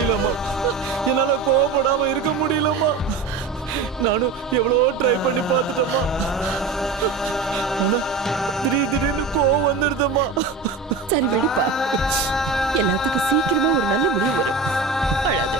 முடியலம்மா. என்னால கோவப்படாம இருக்க முடியலம்மா. நானும் எவ்வளவோ ட்ரை பண்ணி பார்த்துட்டேம்மா. திடீர்னு கோவம் வந்துடுதம்மா. சரி வெடிப்பா, எல்லாத்துக்கும் சீக்கிரமா ஒரு நல்ல முடிவு வரும். அழாத.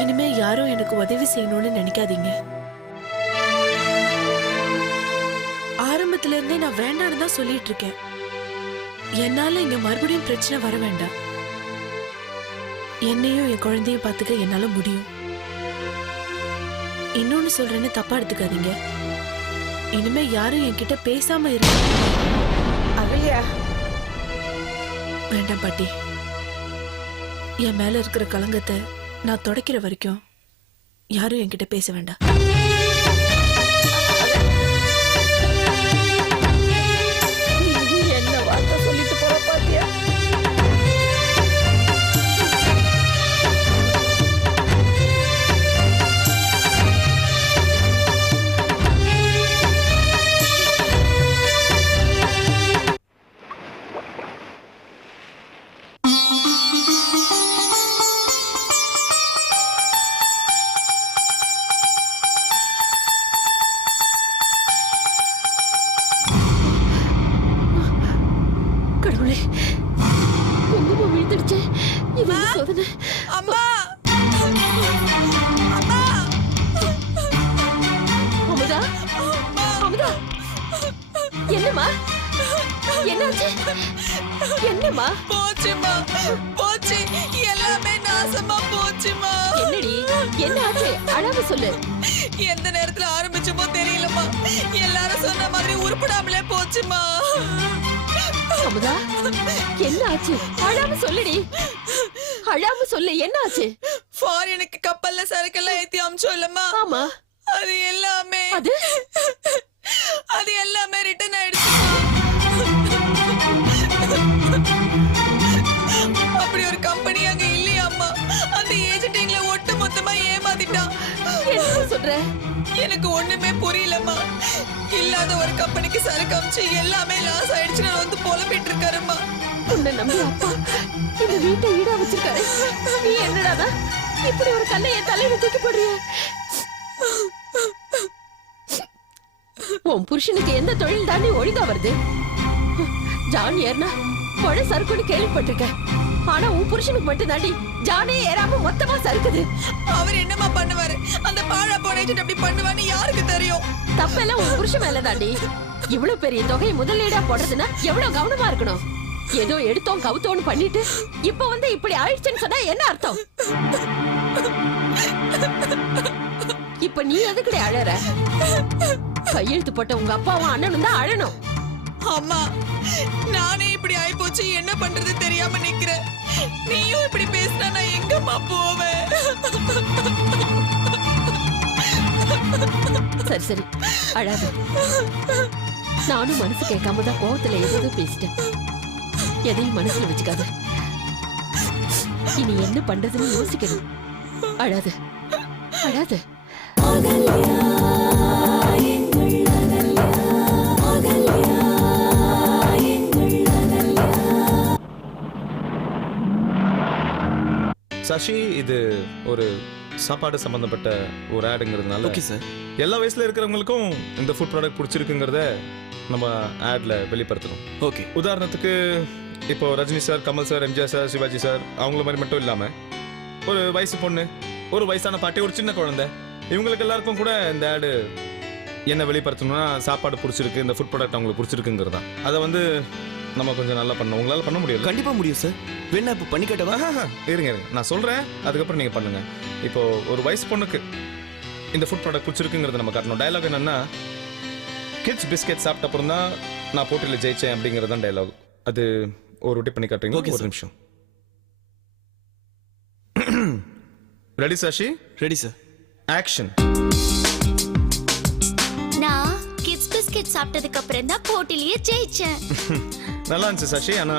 இனிமே யாரும் எனக்கு உதவி செய்யணும்னு நினைக்காதீங்க. ஆரம்பத்துல இருந்தே நான் வேண்டான்னு தான் சொல்லிட்டு இருக்கேன். என்னால இங்க மறுபடியும் பிரச்சனை வர வேண்டாம். என்னையும் என் குழந்தையும் பார்த்துக்க என்னால முடியும். இன்னொன்னு சொல்றேன்னு தப்பா எடுத்துக்காதீங்க. இனிமே யாரும் என்கிட்ட பேசாம இருக்க. அகல்யா, வேண்டாம் பாட்டி. என் மேல இருக்கிற கலங்கத்தை நான் தொடக்கிற வரைக்கும் யாரும் என்கிட்ட பேச வேண்டாம். என்ன வார்த்தை சொல்லிட்டு போற பாத்தியா? என்னம்மா என்னாச்சு? என்னம்மா போச்சுமா, போச்சு, எல்லாமே நாசமா போச்சுமா. என்னடி என்னாச்சு? அழாம சொல்லு. எந்த நேரத்துல ஆரம்பிச்சோமோ தெரியலமா, எல்லாரும் சொன்ன மாதிரி உருப்படாமலே போச்சுமா. அமுதா, என்ன ஆச்சு? அழாம சொல்லுடி. அழாம சொல்லு, என்ன ஆச்சு? ஃபாரினுக்கு கப்பல்ல சரக்கெல்லாம் ஏத்தி அமிச்சோம் இல்லம்மா. ஆமா. அது எல்லாமே அது எல்லாமே ரிட்டர்ன் ஆயிடுச்சுமா. அப்படி ஒரு கம்பெனி அங்க இல்லையாம்மா. அந்த ஏஜென்ட் எங்களை ஒட்டு மொத்தமா ஏமாத்திட்டான். என்ன சொல்ற? எனக்கு ஒண்ணுமே புரியலம்மா. இல்லாத ஒரு கம்பெனிக்கு சரக்கு அமிச்சு எல்லாமே லாஸ் ஆயிடுச்சுன்னு வந்து புலம்பிட்டு இருக்காருமா. உன்னை நம்பி அப்பா இந்த வீட்டை ஈடா வச்சிருக்காரு. நீ என்னடானா இப்படி ஒரு கல்லை என் தலையில தூக்கி போடுறிய? உன் புருஷனுக்கு எந்த தொழில் தானே ஒழுங்கா வருது? ஜான் ஏறினா பழ சறுக்குன்னு கேள்விப்பட்டிருக்க. ஆனா உன் புருஷனுக்கு மட்டும் தாண்டி ஜானே ஏறாம மொத்தமா சறுக்குது. அவர் என்னமா பண்ணுவாரு? அந்த பாழா போன ஏஜென்ட் அப்படி பண்ணுவான்னு யாருக்கு தெரியும்? தப்பெல்லாம் உன் புருஷன் மேல தாண்டி. இவ்வளவு பெரிய தொகையை முதலீடா போடுறதுன்னா எவ்வளவு கவனமா இருக்கணும். ஏதோ எடுத்தோம் கவுத்தோன்னு பண்ணிட்டு இப்ப வந்து இப்படி ஆயிடுச்சுன்னு சொன்னா என்ன அர்த்தம்? இப்ப நீ எதுக்குடி அழற? கையெழுத்து போட்ட உங்க அப்பாவும் அண்ணனும் தான் அழணும். அம்மா, நானே இப்படி ஆயிப்போச்சு, என்ன பண்றது தெரியாம நிக்கிறேன். நீயும் இப்படி பேசினா நான் எங்கம்மா போவேன்? சரி சரி அழாத. நானும் மனசு கேட்காம தான் கோவத்துல ஏதோ பேசிட்டேன். எதையும் மனசுல வச்சுக்காத. இனி என்ன பண்றதுன்னு யோசிக்கணும். அழாத அழாத. சசி, இது ஒரு சாப்பாடு சம்பந்தப்பட்ட ஒரு ஆடுங்கிறதுனால ஓகே சார், எல்லா வயசுல இருக்கிறவங்களுக்கும் இந்த ஃபுட் ப்ராடக்ட் பிடிச்சிருக்குங்கிறத நம்ம ஆட்ல வெளிப்படுத்தணும். ஓகே. உதாரணத்துக்கு இப்போ Rajini sir, Kamal sir, MGR sir, Sivaji sir அவங்கள மாதிரி மட்டும் இல்லாம ஒரு வயசு பொண்ணு, ஒரு வயசான பாட்டி, ஒரு சின்ன குழந்தை, இவங்களுக்கு எல்லாருக்கும் கூட இந்த ஆடு என்ன வெளிப்படுத்தணும்னா சாப்பாடு பிடிச்சிருக்கு, இந்த ஃபுட் ப்ராடக்ட் அவங்களுக்கு பிடிச்சிருக்குங்கிறதா. அதை வந்து நம்ம கொஞ்சம் நல்லா பண்ணணும். உங்களால் பண்ண முடியும்? கண்டிப்பா முடியும் சார். வேணா இப்போ பண்ணி கேட்டவா? இருங்க நான் சொல்கிறேன், அதுக்கப்புறம் நீங்கள் பண்ணுங்க. இப்போ ஒரு வயசு பொண்ணுக்கு இந்த ஃபுட் ப்ராடக்ட் பிடிச்சிருக்குங்கிறத நம்ம காட்டணும். டயலாக் என்னன்னா, கிட்ஸ் பிஸ்கெட் சாப்பிட்ட அப்புறம் தான் நான் போட்டியில் ஜெயிச்சேன் அப்படிங்கிறது தான் டயலாக். அது ஒரு ரொட்டி பண்ணி காட்டுறீங்க? Okay, ஒரு sir. நிமிஷம். Ready Sasi? Ready sir. Action. நான் கிட்ஸ் பிஸ்கெட் சாப்பிட்டதுக்கு அப்புறம் தான் போட்டிலேயே ஜெயிச்சேன். நல்லா இருந்துச்சு சசி. ஆனா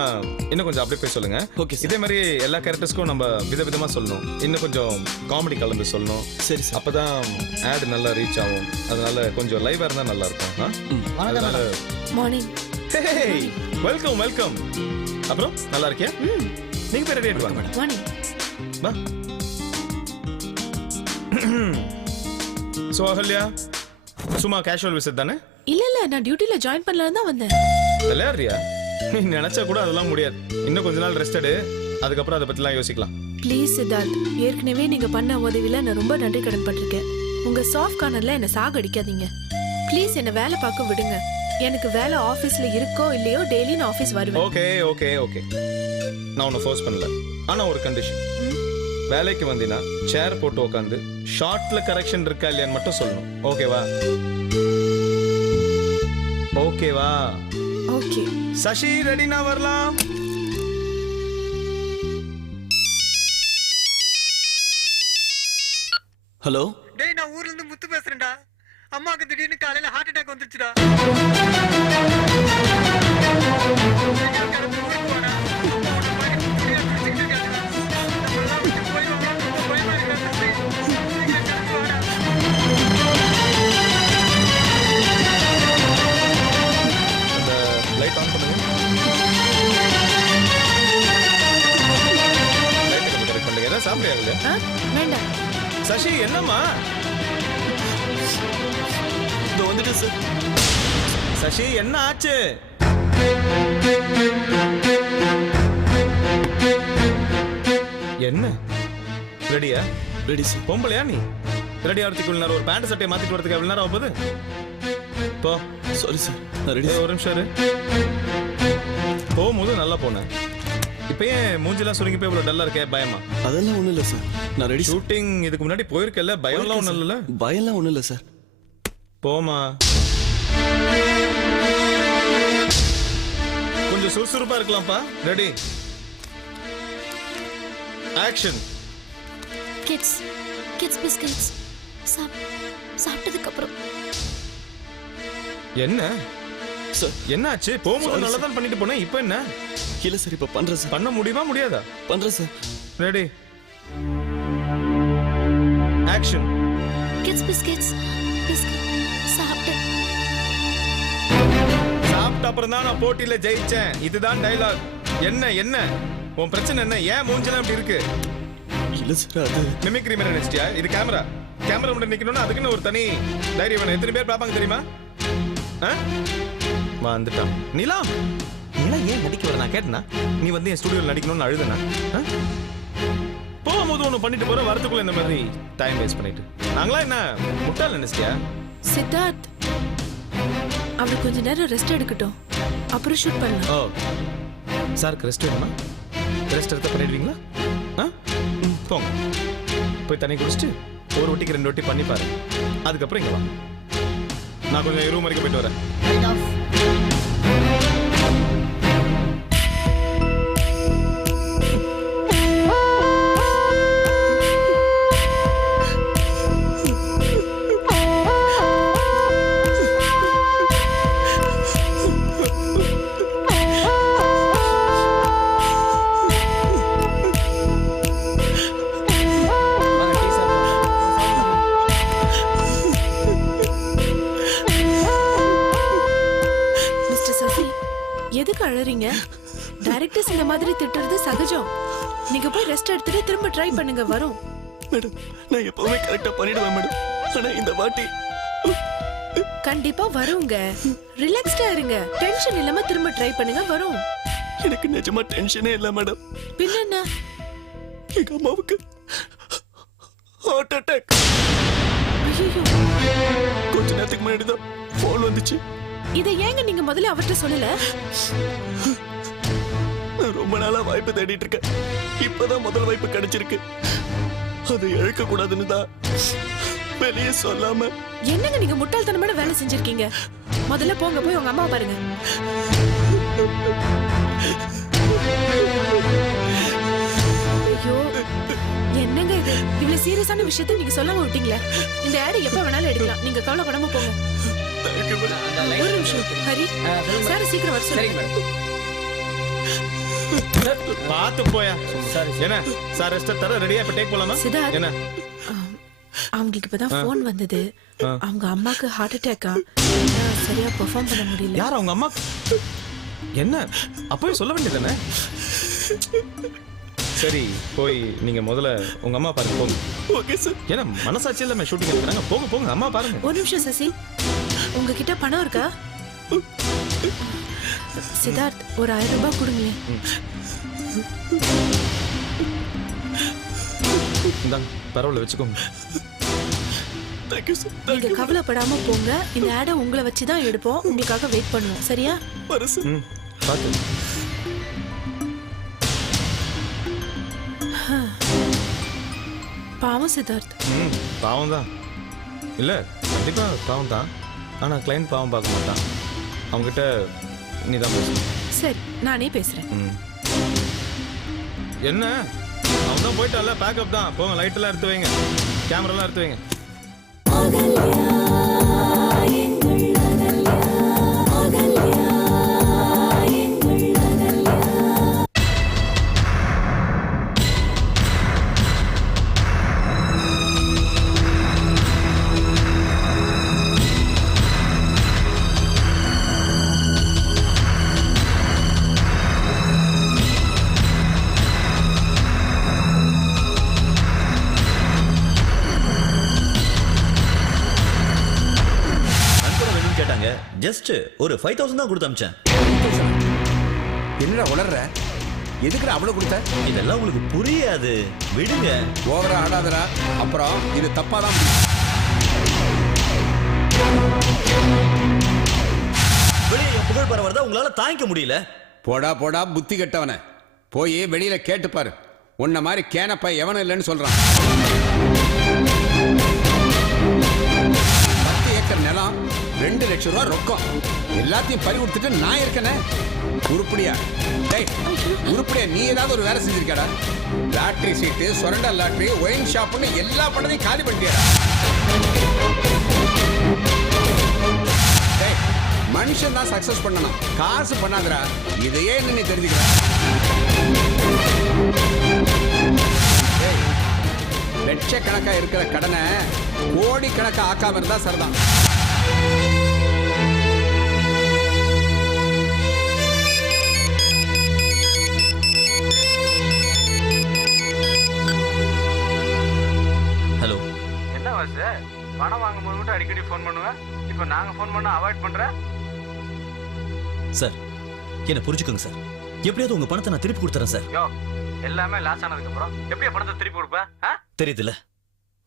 இன்னும் கொஞ்சம் அப்படியே போய் சொல்லுங்க. Okay, sir. இதே மாதிரி எல்லா கேரக்டர்ஸ்க்கும் நம்ம விதவிதமா சொல்லணும். இன்னும் கொஞ்சம் காமெடி கலந்து சொல்லணும். சரி சார். அப்பதான் ஆட் நல்லா ரீச் ஆகும். அதனால கொஞ்சம் லைவா இருந்தா நல்லா இருக்கும். அதனால மார்னிங். Welcome welcome. அப்புறம் நல்லா இருக்கியா? நீங்க போய் ரெடி ஆயிட்டு வாங்க. மார்னிங். வா. சோ அகல்யா, சும்மா கேஷுவல் விசிட் தானே? இல்ல நான் டியூட்டில ஜாயின் பண்ணலாம்னு தான் வந்தேன். விளையாடுறியா? நீ நினைச்சா கூட அதெல்லாம் முடியாது. இன்னும் கொஞ்ச நாள் ரெஸ்ட் எடு, அதுக்கப்புறம் அதை பத்திலாம் யோசிக்கலாம். ப்ளீஸ் சித்தார்த், ஏற்கனவே நீங்க பண்ண உதவியில நான் ரொம்ப நன்றி கடன் பட்டிருக்கேன். உங்க சாஃப்ட் கார்னர்ல என்ன சாகடிக்காதீங்க. ப்ளீஸ் என்ன வேலை பார்க்க விடுங்க. எனக்கு வேலை ஆபீஸ்ல இருக்கோ இல்லையோ டெய்லி நான் ஆபீஸ் வருவேன். ஓகே ஓகே ஓகே, நான் உன்னை ஃபோர்ஸ் பண்ணல. ஆனா ஒரு கண்டிஷன். வேலைக்கு வந்தினா சேர் போட்டு உட்காந்து ஷார்ட்ல கரெக்ஷன் இருக்கா இல்லையான்னு மட்டும் சொல்லணும். ஓகேவா? ஓகேவா? ஓகே. சசி ரெடினா வரலாம். ஹலோ. டேய் நான் ஊர்ல இருந்து முத்து பேசுறேன்டா. அம்மாக்கு திடீர்னு காலையில ஹார்ட் அட்டாக் வந்துருச்சுடா. அந்த லைட் ஆன் பண்ணுங்க. லைட் கரெக்ட் பண்ணுங்க. ஏதாவது சாப்பிடுறியா? வேண்டாம். சசி என்னம்மா? இதோ வந்துட்டு சார். சசி என்ன ஆச்சு? என்ன ரெடியா? Ready sir. பொம்பளையா நீ? ரெடி ஆகிறதுக்கு இவ்வளவு நேரம்? ஒரு பேண்ட் சட்டையை மாத்திட்டு வரதுக்கு எவ்வளவு நேரம் ஆகுது? போ. Sorry sir. நான் ரெடி. ஒரு நிமிஷம் இரு. போகும்போது நல்லா போனேன். இப்ப ஏன் மூஞ்சிலாம் சுருங்கி போய் இவ்வளவு டல்லா இருக்கே? பயமா? அதெல்லாம் ஒண்ணும் இல்ல சார். நான் ரெடி. ஷூட்டிங் இதுக்கு முன்னாடி போயிருக்கல, பயம்லாம் ஒண்ணும் இல்ல. பயம்லாம் ஒண்ணும் இல்ல சார். போமா. கொஞ்சம் சுறுசுறுப்பா இருக்கலாம்ப்பா. Ready action. கிட்ஸ் பிஸ்கெட்ஸ் சாப்பிட்டதுக்கு அப்புறம் என்ன சார். என்னாச்சு? போகும்போது நல்லா தான் பண்ணிட்டு போனேன். இப்போ என்ன? இல்ல சார், இப்ப பண்றேன் சார். பண்ண முடியுமா முடியாதா? பண்றேன் sir. Ready action. Kids biscuits சாப்பிட்டேன். சாப்பிட்ட அப்புறம் தான் நான் போட்டியில ஜெயிச்சேன். இதுதான் டயலாக். என்ன என்ன உன் பிரச்சனை என்ன? ஏன் மூஞ்சலாம் இப்படி இருக்கு? இல்ல சார், அது மிமிக்ரி மாதிரி நினைச்சிட்டியா? இது கேமரா. கேமரா முன்னாடி நிக்கணும்னா அதுக்குன்னு ஒரு தனி தைரியம் வேணும். எத்தனை பேர் பாப்பாங்க தெரியுமா? வந்துட்டான். நீலாம் ஏன் நடிக்க வர? நான் கேட்டனா நீ வந்து என் ஸ்டுடியோல நடிக்கணும்னு அழுதுனா? போகும்போது ஒண்ணு பண்ணிட்டு போற, வரதுக்குள்ள இந்த மாதிரி டைம் வேஸ்ட் பண்ணிட்டு நாங்களா என்ன முட்டாள் நினைச்சிட்டியா? சித்தார்த், அவர் கொஞ்ச நேரம் ரெஸ்ட் எடுக்கட்டும், அப்புறம் ஷூட் பண்ணலாம். ஓ சாருக்கு ரெஸ்ட் வேணுமா? ரெஸ்ட் எடுத்து பண்ணிடுவீங்களா? போங்க போய் தண்ணி குடிச்சிட்டு ஒரு ரொட்டிக்கு 2 ரொட்டி பண்ணி பாரு. அதுக்கப்புறம் இங்க வா. நான் கொஞ்சம் ரூம் வரைக்கும் போயிட்டு வரேன். எதுக்கு அழறீங்க? டைரக்டர்ஸ் இந்த மாதிரி திட்டுறது சகஜம். நீங்க போய் ரெஸ்ட் எடுத்துட்டு திரும்ப ட்ரை பண்ணுங்க, வரும். மேடம், நான் எப்பவுமே கரெக்டா பண்ணிடுவேன் மேடம். ஆனா இந்த வாட்டி கண்டிப்பா வருங்க. ரிலாக்ஸ்டா இருங்க. டென்ஷன் இல்லாம திரும்ப ட்ரை பண்ணுங்க, வரும். எனக்கு நிஜமா டென்ஷனே இல்ல மேடம். பின்ன என்ன? எங்க அம்மாவுக்கு ஹார்ட் அட்டாக். ஐயோ, கொஞ்ச நேரத்துக்கு முன்னாடி தான் ஃபோன் வந்துச்சு. இதை ஏங்க நீங்க முதல்ல அவர்கிட்ட சொல்லல? நான் ரொம்ப நாளா வாய்ப்பு தேடிட்டு இருக்கேன். இப்பதான் முதல் வாய்ப்பு கிடைச்சிருக்கு. அதை இழக்க கூடாதுன்னு தான் வெளியே சொல்லாம. என்னங்க நீங்க முட்டாள்தனமான வேலை செஞ்சிருக்கீங்க. முதல்ல போங்க, போய் உங்க அம்மா பாருங்க. ஐயோ, என்னங்க இது? இவ்வளவு சீரியஸான விஷயத்தை நீங்க சொல்லாம விட்டீங்களே. இந்த ஆட் எப்ப வேணாலும் எடுக்கலாம். நீங்க கவலைப்படாம போங்க. ஒரு நிமிஷம் ஹரி, சார் சீக்கிரம் வர சொல்லுங்க. பார்த்து போயா. என்ன சார் ரெஸ்ட் தர ரெடியா இப்ப டேக் போலாமா? சித்தார்த், என்ன அவங்களுக்கு இப்பதான் போன் வந்தது. அவங்க அம்மாக்கு ஹார்ட் அட்டாக்கா, சரியா பெர்ஃபார்ம் பண்ண முடியல. யார் அவங்க அம்மா? என்ன அப்பவே சொல்ல வேண்டியதானே? சரி போய் நீங்க முதல்ல உங்க அம்மா பாருங்க போங்க. Okay sir. ஏன்னா மனசாட்சி இல்லாம ஷூட்டிங் எடுக்கிறாங்க. போங்க போங்க அம்மா பாருங்க. ஒரு நிமிஷம் சசி, உங்ககிட்ட பணம் இருக்கா? சித்தார்த், ஒரு 1000 ரூபாய் கொடுங்களேன். இந்தாங்க பரவாயில்ல வச்சுக்கோங்க. Thank you sir. நீங்க கவலைப்படாம போங்க. இந்த ஆடை உங்களை வச்சுதான் எடுப்போம். உங்களுக்காக வெயிட் பண்ணுவோம். சரியா? வரேன் சார். ம் பார்த்து. பாவம் சித்தார்த். ம் பாவம் தான். இல்ல கண்டிப்பா பாவம் தான். ஆனா கிளைண்ட் பாவம் பார்க்க மாட்டான். அவங்ககிட்ட நீ தான் பேசணும். சரி, நானே பேசுறேன். ம் என்ன அவன் தான் போயிட்டால, பேக்கப் தான். போங்க லைட் எல்லாம் எடுத்து வைங்க, கேமராலாம் எடுத்து வைங்க. ஜஸ்ட் ஒரு 5000 தான் கொடுத்து அமிச்சேன். என்னடா உளர்ற? எதுக்குடா அவ்வளவு கொடுத்த? இதெல்லாம் உங்களுக்கு புரியாது, விடுங்க. ஓவரா ஆடாதடா, அப்புறம் இது தப்பாதான். வெளியே புகழ் பரவறத உங்களால தாங்கிக்க முடியல. போடா போடா புத்தி கெட்டவன, போய் வெளியில கேட்டு பாரு. உன்ன மாதிரி கேனப்பா எவனும் இல்லைன்னு சொல்றான். 10 ஏக்கர் நிலம், 2 லட்சம் ரூபாய் ரொக்கம், எல்லாத்தையும் பறி கொடுத்துட்டு நான் இருக்கனே. உருப்படியா? டேய், உருப்படியா நீ ஏதாவது ஒரு வேலை செஞ்சிருக்கடா? லாட்டரி சீட்டு, சொரண்டா லாட்டரி, ஒயின் ஷாப்னு எல்லா பணத்தையும் காலி பண்ணிட்டியாடா? டேய், மனுஷன் தான் சக்சஸ் பண்ணணும், காசு பண்ணாதடா. இதையே நீ தெரிஞ்சுக்கிற. லட்சக்கணக்கா இருக்கிற கடனை கோடிக்கணக்கா ஆக்காம இருந்தா சரிதான். ஹலோ. என்ன வாசு, பணம் வாங்கும்போது மட்டும் அடிக்கடி ஃபோன் பண்ணுவேன், இப்போ நாங்க ஃபோன் பண்ண அவாய்ட் பண்றேன். சார் என்ன புரிஞ்சுக்கோங்க சார். எப்படியாவது உங்க பணத்தை நான் திருப்பி கொடுத்துறேன் சார். யோ, எல்லாமே லாஸ் ஆனதுக்கு அப்புறம் எப்படியா பணத்தை திருப்பி கொடுப்பேன்? தெரியுதுல்ல,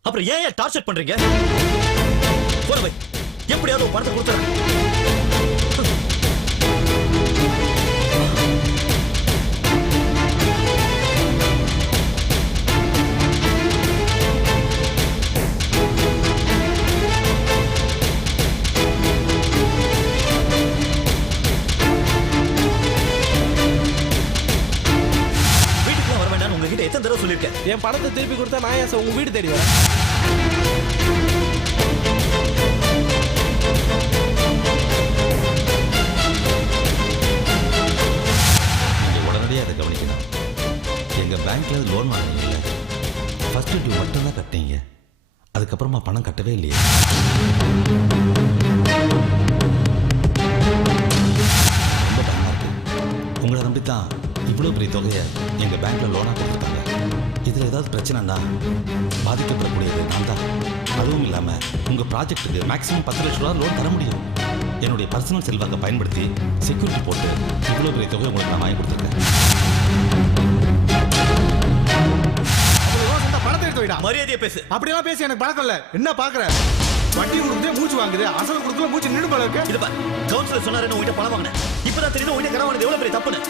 அப்புறம் ஏன் டார்ச்சர் பண்றீங்க? போன வை, எப்படியாவது உங்க பணத்தை கொடுத்துறேன். வீட்டுக்குலாம் வர வேண்டாம் உங்ககிட்ட எத்தனை தடவை சொல்லியிருக்கேன். என் பணத்தை திருப்பி கொடுத்தா நான் ஏன் உங்க வீடு தேடி வரேன்? உடனடியாக அதை கவனிக்கணும். எங்கள் பேங்க்ல லோன் வாங்கினீங்கல்ல, ஃபர்ஸ்ட் டியூ மட்டும்தான் கட்டினீங்க, அதுக்கப்புறமா பணம் கட்டவே இல்லையே. ரொம்ப பயமா இருக்கு. உங்களை நம்பித்தான் இவ்வளோ பெரிய தொகையை எங்கள் பேங்க்ல லோனாக கொடுத்துருக்காங்க. இதில் ஏதாவது பிரச்சனைனா பாதிக்கப்படக்கூடியது நான் தான். அதுவும் இல்லாமல் உங்கள் ப்ராஜெக்ட்டுக்கு மேக்ஸிமம் 10 லட்சம் ரூபா லோன் தர முடியும். என்னுடைய பர்சனல் செல்வாக்கை பயன்படுத்தி செக்யூரிட்டி போட்டு இவ்வளோ பெரிய தொகை உங்களுக்கு நான் வாங்கி கொடுத்துருக்கேன். பணத்தை எடுத்து வைடா. மரியாதையை பேசு. அப்படியெல்லாம் பேசி எனக்கு பழக்கம் இல்லை. என்ன பார்க்குற? வட்டி கொடுத்தே மூச்சு வாங்குது, அசல் கொடுக்கல மூச்சு நின்று போல இருக்கு. இது கவுன்சிலர் சொன்னாரு உங்ககிட்ட பணம் வாங்கினேன். இப்பதான் தெரியுது உங்ககிட்ட கடன் வாங்கினது எவ்வளவு பெரிய தப்புன்னு.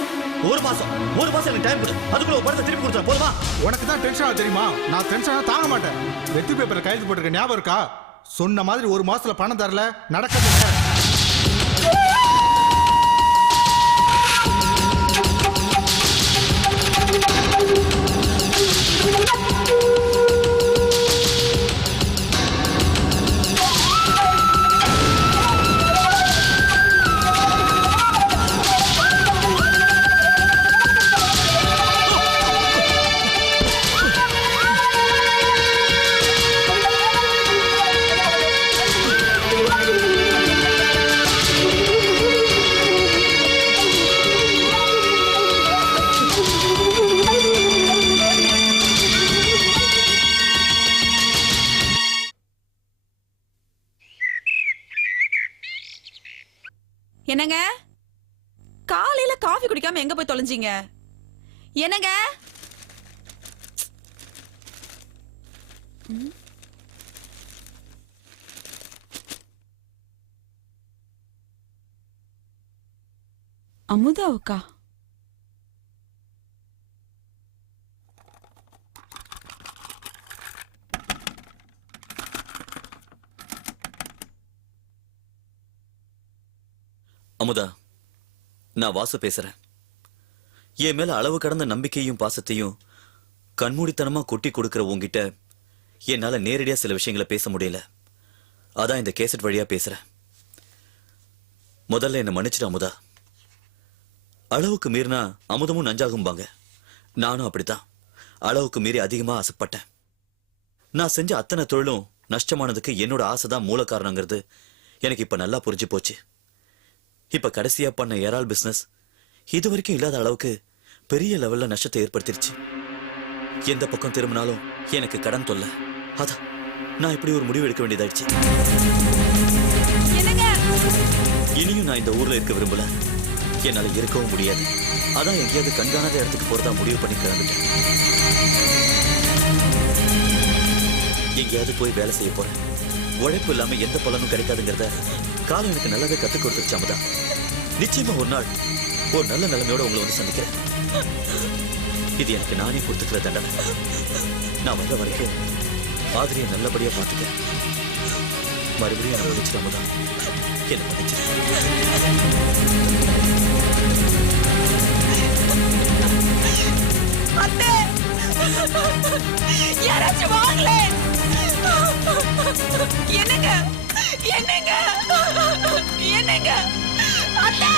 ஒரு மாசம் எனக்கு டைம் கொடு, அதுக்குள்ள ஒரு பணத்தை திருப்பி கொடுத்தா போதுமா? உனக்கு தான் டென்ஷன் ஆகும் தெரியுமா? நான் டென்ஷனா தாங்க மாட்டேன். வெற்றி பேப்பர்ல கையெழுத்து போட்டிருக்க ஞாபகம் இருக்கா? சொன்ன மாதிரி ஒரு மாசத்துல பணம் தரல நடக்காது. என்னங்க, காலையில காஃபி குடிக்காம எங்க போய் தொலைஞ்சீங்க? என்னங்க? அமுதாவுக்கா? அமுதா, நான் வாசு பேசுறேன். என் மேல அளவு கடந்த நம்பிக்கையும் பாசத்தையும் கண்மூடித்தனமா கொட்டி கொடுக்கிற உங்ககிட்ட என்னால நேரடியா சில விஷயங்களை பேச முடியல. அதான் இந்த கேசட் வழியா பேசுறேன். முதல்ல என்ன மன்னிச்சிடு அமுதா. அளவுக்கு மீறினா அமுதமும் நஞ்சாகும்பாங்க. நானும் அப்படித்தான் அளவுக்கு மீறி அதிகமா ஆசைப்பட்டேன். நான் செஞ்ச அத்தனை தொழிலும் நஷ்டமானதுக்கு என்னோட ஆசைதான் மூல காரணங்கிறது எனக்கு இப்ப நல்லா புரிஞ்சு போச்சு. இப்ப கடைசியா பண்ண ஏரால் பிசினஸ் இது வரைக்கும் இல்லாத அளவுக்கு பெரிய லெவல்ல நஷ்டத்தை ஏற்படுத்திருச்சு. எந்த பக்கம் திரும்பினாலும் எனக்கு கடன் தொல்லை. அதான் நான் இப்படி ஒரு முடிவு எடுக்க வேண்டியதாயிடுச்சு. இனியும் நான் இந்த ஊர்ல இருக்க விரும்பல. என்னால இருக்கவும் முடியாது. அதான் எங்கேயாவது கண்காணாத இடத்துக்கு போறதா முடிவு பண்ணி கிளம்பிட்டேன். எங்கேயாவது போய் வேலை செய்ய போறேன். உழைப்பு இல்லாம எந்த பலனும் கிடைக்காதுங்கிறத காலம் எனக்கு நல்லாவே கத்துக் கொடுத்துருச்சு அமுதா. நிச்சயமா ஒரு நாள் ஒரு நல்ல நிலைமையோட உங்களை வந்து சந்திக்கிறேன். இது எனக்கு நானே கொடுத்துக்கிற தண்டனை. நான் வர்ற வரைக்கும் மாதிரியை நல்லபடியா பார்த்துக்கிறேன். மறுபடியும் என்ன மன்னிச்சிட்டு அமுதா, என்ன மன்னிச்சிட்டு. யாராச்சும் வாங்கல. என்னங்க என்னங்க என்னங்க அத்தை